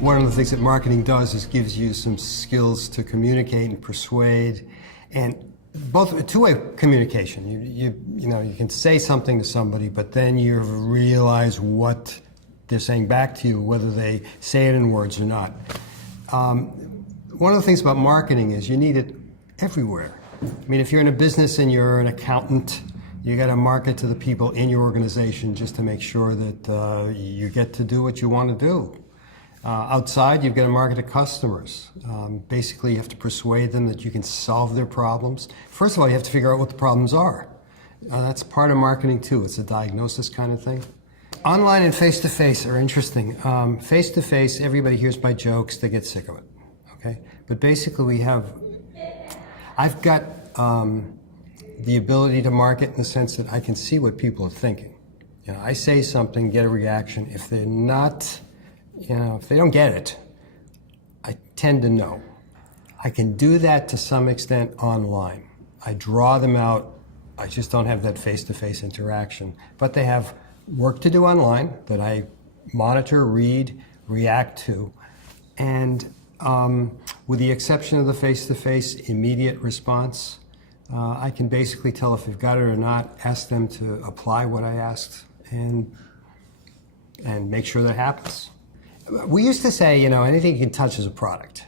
One of the things that marketing does is gives you some skills to communicate and persuade, and both two-way communication. You know, you can say something to somebody, but then you realize what they're saying back to you, whether they say it in words or not. One of the things about marketing is you need it everywhere. I mean, if you're in a business and you're an accountant, you got to market to the people in your organization just to make sure that you get to do what you want to do. Outside, you've got to market to customers. Basically, you have to persuade them that you can solve their problems. First of all, you have to figure out what the problems are. That's part of marketing too. It's a diagnosis kind of thing. Online and face-to-face are interesting. Face-to-face, everybody hears my jokes, they get sick of it. Okay? But basically I've got the ability to market in the sense that I can see what people are thinking. You know, I say something, get a reaction. If they're not, you know, if they don't get it, I tend to know. I can do that to some extent online. I draw them out. I just don't have that face-to-face interaction. But they have work to do online that I monitor, read, react to. And with the exception of the face-to-face immediate response, I can basically tell if they've got it or not, ask them to apply what I asked, and make sure that happens. We used to say, you know, anything you can touch is a product,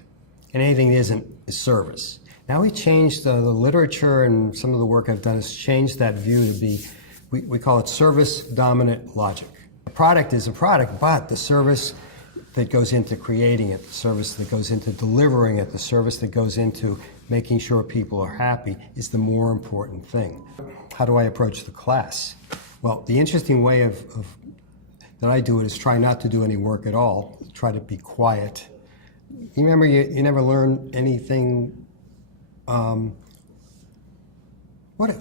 and anything that isn't is service. Now we changed the literature, and some of the work I've done has changed that view to be, we call it service-dominant logic. A product is a product, but the service that goes into creating it, the service that goes into delivering it, the service that goes into making sure people are happy is the more important thing. How do I approach the class? Well, the interesting way that I do it is try not to do any work at all, try to be quiet. You remember you never learn anything, what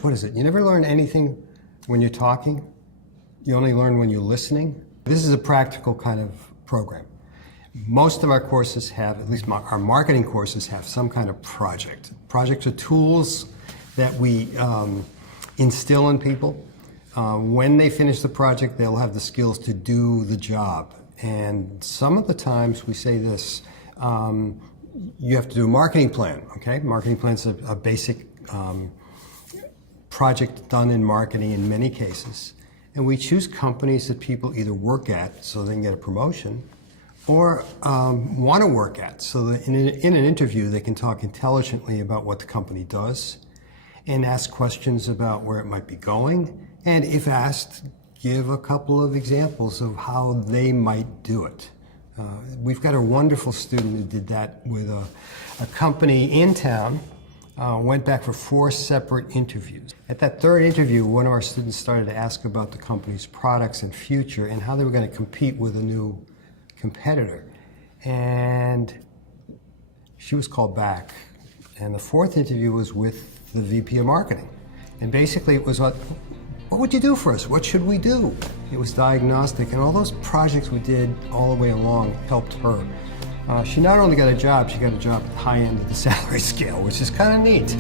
is it? You never learn anything when you're talking. You only learn when you're listening. This is a practical kind of program. Most of our courses have, at least our marketing courses have, some kind of project. Projects are tools that we instill in people. When they finish the project, they'll have the skills to do the job. And some of the times we say this, you have to do a marketing plan, okay? Marketing plan's a basic project done in marketing in many cases. And we choose companies that people either work at so they can get a promotion, or want to work at, so that in an interview they can talk intelligently about what the company does and ask questions about where it might be going, and if asked, give a couple of examples of how they might do it. We've got a wonderful student who did that with a company in town, went back for 4 separate interviews. At that 3rd interview, one of our students started to ask about the company's products and future and how they were going to compete with a new competitor, and she was called back. And the 4th interview was with the VP of marketing, and basically it was what would you do for us? What should we do? It was diagnostic, and all those projects we did all the way along helped her. She not only got a job, she got a job at the high end of the salary scale, which is kind of neat.